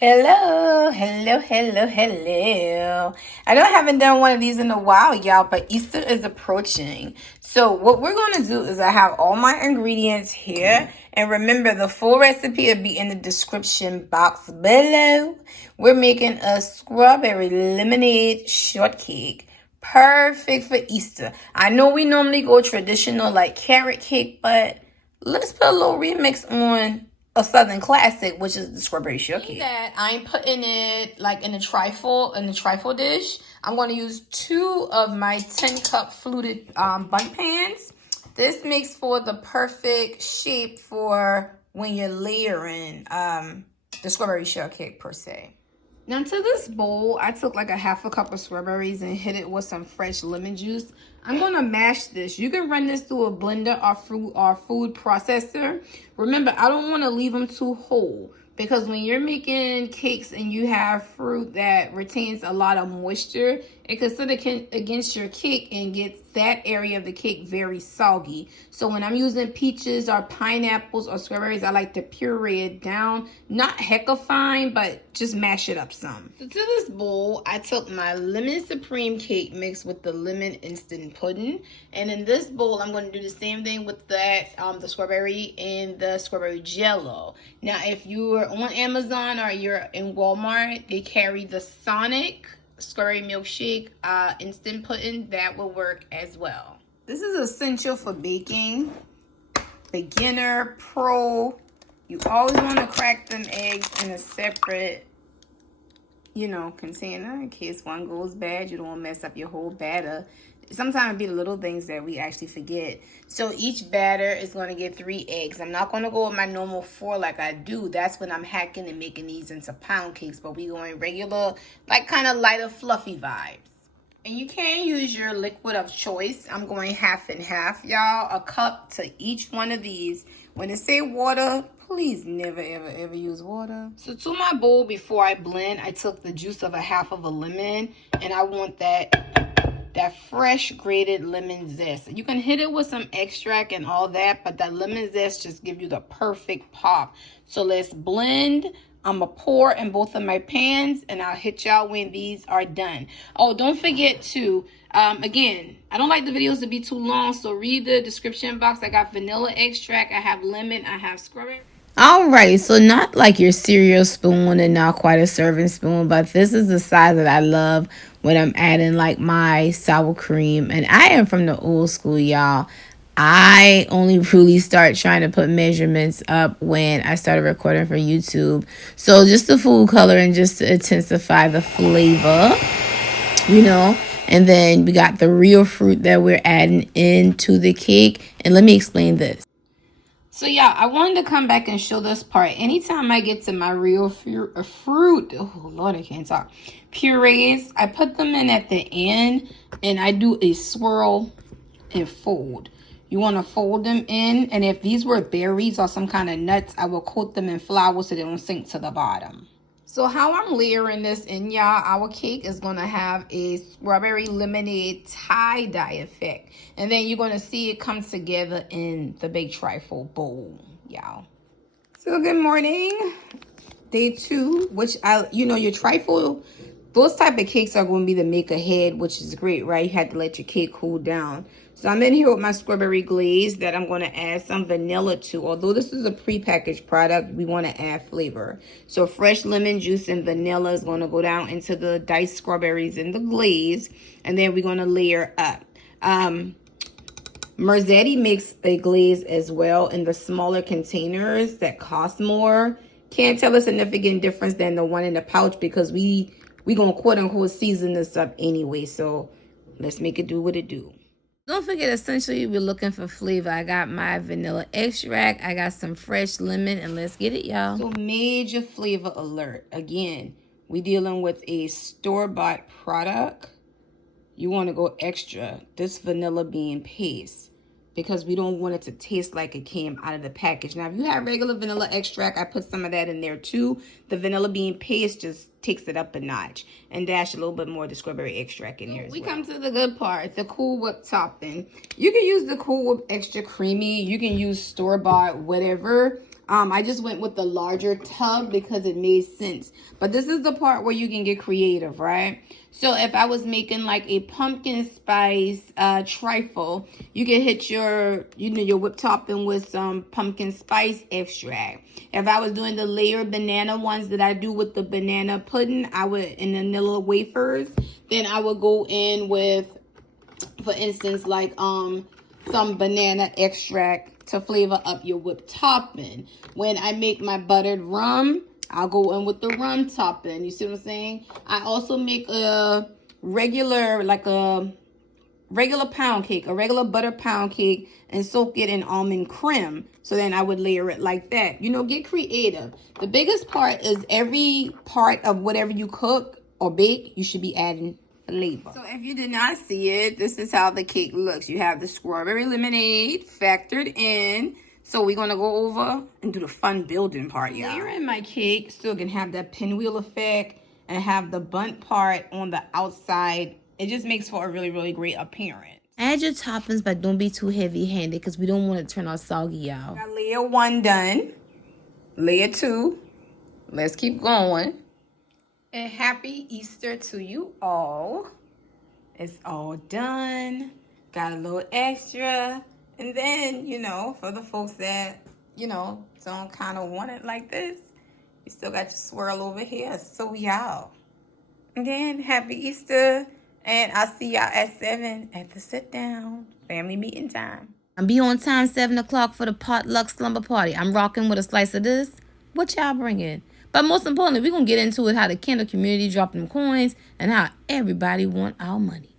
Hello, hello, hello, hello. I know I haven't done one of these in a while, y'all, but Easter is approaching. So what we're going to do is I have all my ingredients here. And remember, the full recipe will be in the description box below. We're making a strawberry lemonade shortcake. Perfect for Easter. I know we normally go traditional like carrot cake, but let's put a little remix on a southern classic, which is the strawberry shortcake. That I'm putting it like in a trifle dish. I'm going to use 2 of my 10-cup fluted Bundt pans. This makes for the perfect shape for when you're layering the strawberry shortcake per se. Now to this bowl, I took like a 1/2 cup of strawberries and hit it with some fresh lemon juice. I'm going to mash this. You can run this through a blender or food processor. Remember, I don't want to leave them too whole because when you're making cakes and you have fruit that retains a lot of moisture, it can sit against your cake and get that area of the cake very soggy. So when I'm using peaches or pineapples or strawberries, I like to puree it down. Not hecka fine, but just mash it up some. So to this bowl, I took my lemon supreme cake mix with the lemon instant pudding. And in this bowl, I'm going to do the same thing with that, the strawberry and the strawberry jello. Now, if you're on Amazon or you're in Walmart, they carry the Sonic strawberry milkshake instant pudding. That will work as well. This is essential for baking. Beginner, pro. You always want to crack them eggs in a separate, container in case one goes bad. You don't want to mess up your whole batter. Sometimes it be the little things that we actually forget. So each batter is going to get 3 eggs. I'm not going to go with my normal 4 like I do. That's when I'm hacking and making these into pound cakes. But we going regular, like kind of lighter, fluffy vibes. And you can use your liquid of choice. I'm going 1/2 and 1/2, y'all. A cup to each one of these. When it say water, please never, ever, ever use water. So to my bowl, before I blend, I took the juice of a 1/2 of a lemon. And I want that fresh grated lemon zest. You can hit it with some extract and all that, but that lemon zest just gives you the perfect pop. So let's blend. I'm going to pour in both of my pans, and I'll hit y'all when these are done. Oh, don't forget to, again, I don't like the videos to be too long, so read the description box. I got vanilla extract, I have lemon, I have strawberry. All right, so not like your cereal spoon and not quite a serving spoon, but this is the size that I love when I'm adding like my sour cream. And I am from the old school, y'all. I only really start trying to put measurements up when I started recording for YouTube. So just the food coloring just to intensify the flavor, And then we got the real fruit that we're adding into the cake. And let me explain this. So, yeah, I wanted to come back and show this part. Anytime I get to my real fruit, oh, Lord, I can't talk, purees, I put them in at the end, and I do a swirl and fold. You want to fold them in, and if these were berries or some kind of nuts, I will coat them in flour so they don't sink to the bottom. So how I'm layering this in, y'all, our cake is going to have a strawberry lemonade tie-dye effect. And then you're going to see it come together in the big trifle bowl, y'all. So good morning. Day 2, which your trifle, those type of cakes are going to be the make ahead, which is great, right? You had to let your cake cool down. So I'm in here with my strawberry glaze that I'm going to add some vanilla to. Although this is a prepackaged product, we want to add flavor. So fresh lemon juice and vanilla is going to go down into the diced strawberries in the glaze. And then we're going to layer up. Merzetti makes a glaze as well in the smaller containers that cost more. Can't tell a significant difference than the one in the pouch because we going to quote unquote season this up anyway. So let's make it do what it do. Don't forget, essentially, we're looking for flavor. I got my vanilla extract. I got some fresh lemon, and let's get it, y'all. So major flavor alert. Again, we dealing with a store-bought product. You want to go extra. This vanilla bean paste, because we don't want it to taste like it came out of the package. Now, if you have regular vanilla extract, I put some of that in there too. The vanilla bean paste just takes it up a notch, and dash a little bit more of the strawberry extract in there as well. We come to the good part, the Cool Whip topping. You can use the Cool Whip extra creamy. You can use store-bought, whatever. I just went with the larger tub because it made sense. But this is the part where you can get creative, right? So if I was making like a pumpkin spice trifle, you can hit your, your whipped topping with some pumpkin spice extract. If I was doing the layered banana ones that I do with the banana pudding, I would, in the vanilla wafers, then I would go in with, for instance, like some banana extract to flavor up your whipped topping. When I make my buttered rum, I'll go in with the rum topping. You see what I'm saying? I also make a regular, like a regular pound cake, a regular butter pound cake, and soak it in almond creme. So then I would layer it like that. You know, get creative. The biggest part is every part of whatever you cook or bake, you should be adding flavor. So if you did not see it, this is how the cake looks. You have the strawberry lemonade factored in. So we're going to go over and do the fun building part, y'all. Layering my cake so it can have that pinwheel effect and have the Bundt part on the outside. It just makes for a really, really great appearance. Add your toppings, but don't be too heavy-handed because we don't want it to turn out soggy, y'all. Got layer 1 done. Layer 2. Let's keep going. And happy Easter to you all. It's all done. Got a little extra. And then, you know, for the folks that, you know, don't kind of want it like this, you still got your swirl over here. So y'all. Again, happy Easter. And I'll see y'all at 7 at the sit down. Family meeting time. I'll be on time 7 o'clock for the potluck slumber party. I'm rocking with a slice of this. What y'all bringing? But most importantly, we're going to get into it, how the Kindle community dropping them coins and how everybody want our money.